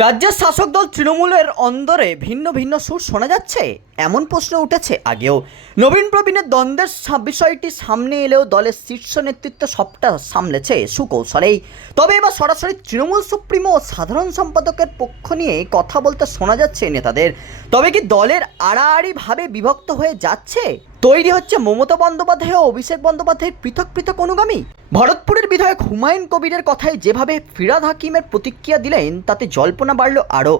রাজ্যের শাসক দল তৃণমূলের অন্দরে ভিন্ন ভিন্ন সুর শোনা যাচ্ছে? এমন প্রশ্ন উঠেছে আগেও। নবীন প্রবীণের দ্বন্দ্বের বিষয়টি সামনে এলেও দলের শীর্ষ নেতৃত্ব সবটা সামলেছে সুকৌশলেই। তবে এবার সরাসরি তৃণমূল সুপ্রিমো সাধারণ সম্পাদকের পক্ষ নিয়ে কথা বলতে শোনা যাচ্ছে নেতাদের। তবে কি দলের আড়াআড়িভাবে বিভক্ত হয়ে যাচ্ছে? তৈরি হচ্ছে মমতা বন্দ্যোপাধ্যায় ও অভিষেক বন্দ্যোপাধ্যায়ের পৃথক পৃথক অনুগামী। ভরতপুরের বিধায়ক হুমায়ুন কবিরের কথায় যেভাবে ফিরাদ হাকিমের প্রতিক্রিয়া দিলেন, তাতে জল্পনা বাড়ল আরও।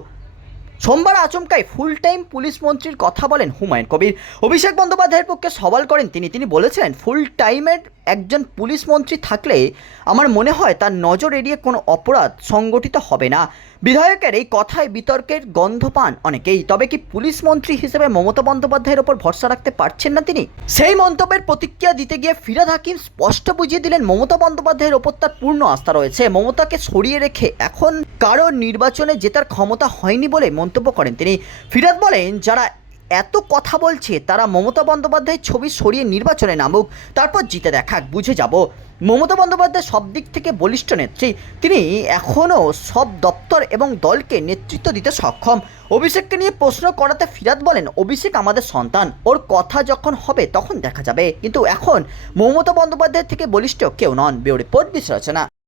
সোমবার আচমকায় ফুল টাইম পুলিশ মন্ত্রীর কথা বলেন হুমায়ুন কবির। অভিষেক বন্দ্যোপাধ্যায়ের পক্ষে সওয়াল করেন তিনি। তিনি বলেছেন ফুল টাইমের একজন পুলিশ মন্ত্রী থাকলে আমার মনে হয় তার নজর এড়িয়ে কোনো অপরাধ সংগঠিত হবে না। বিধায়কের এই কথায় বিতর্কের গন্ধ পান অনেকেই। তবে কি পুলিশ মন্ত্রী হিসেবে মমতা বন্দ্যোপাধ্যায়ের ওপর ভরসা রাখতে পারছেন না তিনি? সেই মন্তব্যের প্রতিক্রিয়া দিতে গিয়ে ফিরাদ হাকিম স্পষ্ট বুঝিয়ে দিলেন, মমতা বন্দ্যোপাধ্যায়ের ওপর তার পূর্ণ আস্থা রয়েছে। মমতাকে সরিয়ে রেখে এখন কারও নির্বাচনে জেতার ক্ষমতা হয়নি বলে মন্তব্য করেন তিনি। ফিরাদ বলেন, যারা এত কথা বলছে, তারা মমতা বন্দ্যোপাধ্যায়ের ছবি সরিয়ে নির্বাচনে নামুক, তারপর জিতে দেখাক, বুঝে যাব। মমতা বন্দ্যোপাধ্যায় সব দিক থেকে বলিষ্ঠ নেত্রী, তিনি এখনও সব দপ্তর এবং দলকে নেতৃত্ব দিতে সক্ষম। অভিষেককে নিয়ে প্রশ্ন করাতে ফিরাদ বলেন, অভিষেক আমাদের সন্তান, ওর কথা যখন হবে তখন দেখা যাবে। কিন্তু এখন মমতা বন্দ্যোপাধ্যায়ের থেকে বলিষ্ঠ কেউ নন বিও রিপোর্ট বিশ্লেষণা।